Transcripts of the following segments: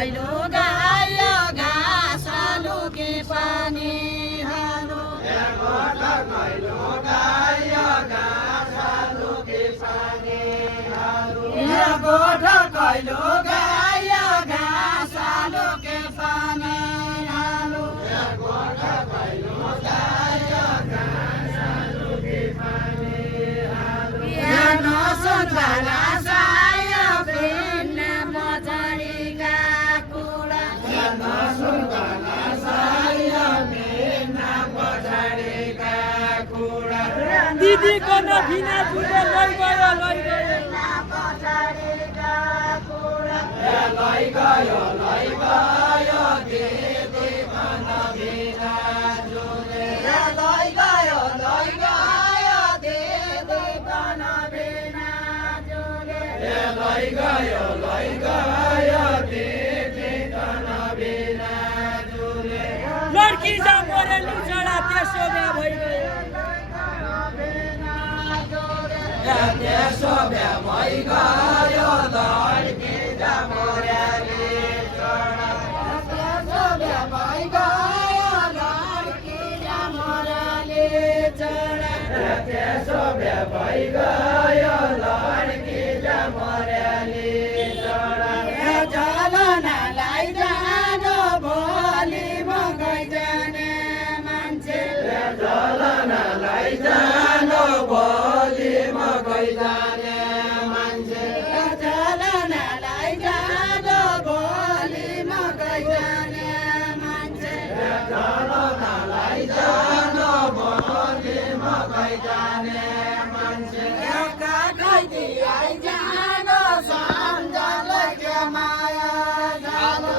कैलो गायो घाँस लुकी पानी हालो गोठ कैलो गायो घाँस लुकी पानी हालो गोठ कैलो गायो घाँस लुकी पानी हालो गोठ कैलो गायो घाँस लुकी पानी हालो नसुन्दाला सायो भिन्न मजरीका कुरा नसुन्दाला सायो भिन्न मजरीका कुरा दिदीको नभिना जुले लैगयो पछाडिका कुरा लैगयो दिदीको नभिना जुले लैगयो दिदीको नभिना जुले लैगयो दिदीको नभिना जुले लड्की जा मोरे लुचडा त्यसो भए भइगयो त्यसो भए भइगयो लड्की जा मोरेली चढा त्यसो भए भइगयो लड्की जा मोरेली चढा त्यसो भए भइगयो लड्की जा मोरेली चढा जलनालाई जानो भोलि मकै जाने मान्छे जलनालाई जानो भोलि मकै जाने मान्छे जलनालाई जानो भोलि मकै जाने मान्छे जलनालाई जानो भोलि मकै जाने मान्छे खैदी आइजानो सम्झलै के माया जालो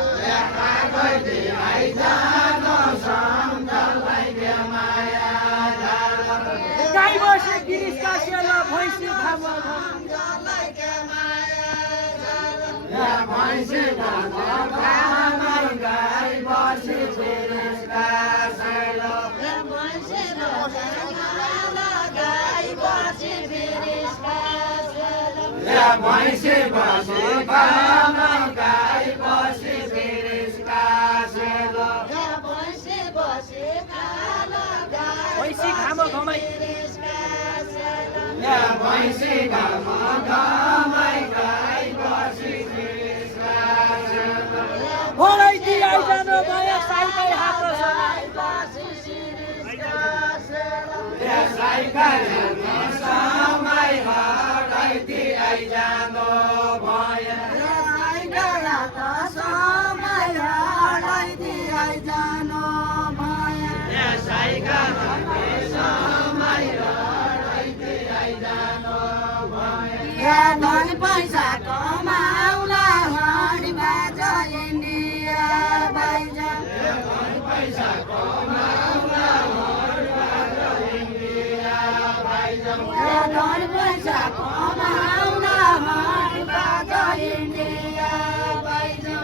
खैदी आइजानो सम्झलै के माया जालो गाई बसे गिरिसका सेला भैँसी खामा सम्झलै के माया जालो भैँसी खामै गाई बसी फिरिसका सेलो भैँसी गाई बसी फिरिसका सेलो भैँसी बसी खामै गाई बसी फिरिसका सेलो भैँसी बसी खालो भैँसी खामा घमै भैँसी घामै गाई बसी फिरिसका सेलो भोलैती आइजानु भयो साइकै हात साइकल समय हराइती आइजानु भयो साइकल समय हराइती आइजानु भयो पैसा कमाउला हडी बाजा इन्डिया बाइजा पैसा कमाउला इन्डिया भाइजम पैसा कमाउला हडी बाजा इन्डिया बाइजा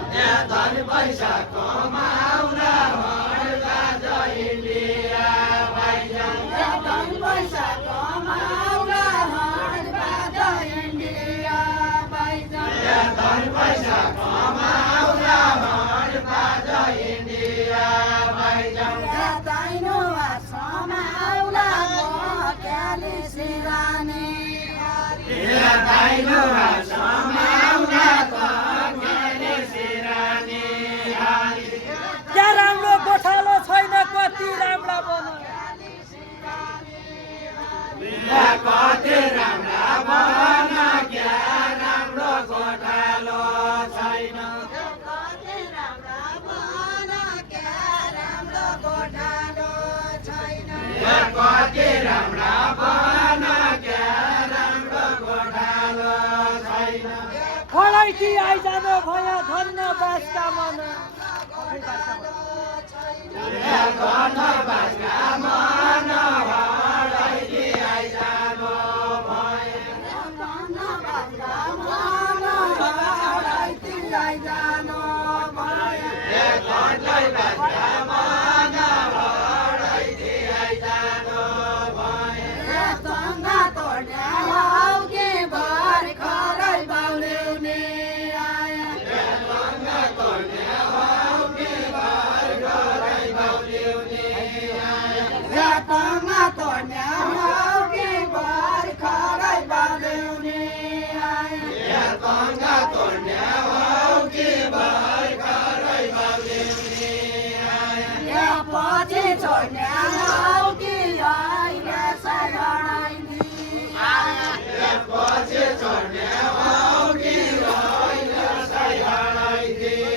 धन पैसा कमाउला बाजा इन्डिया भाइजम पैसा कमाउला हडी बाजा इन्डिया बाइजा धन पैसा कमाउला बाजा इन्डिया भाइजम ताइनो समाउला क्याली सिरानी दाइलो समाउला केले सिरानी हारी क्या राम्रो गोठालो छैन कति राम्रा बन कति राम्रा बन क्या राम्रो गोठालो छैन कति राम्रा बन क्या राम्रो गोठालो छैन कति राम्रा बन क्या राम्रो गोठालो छैन खडैती आइजानु भयो धन्य बासका मन छैन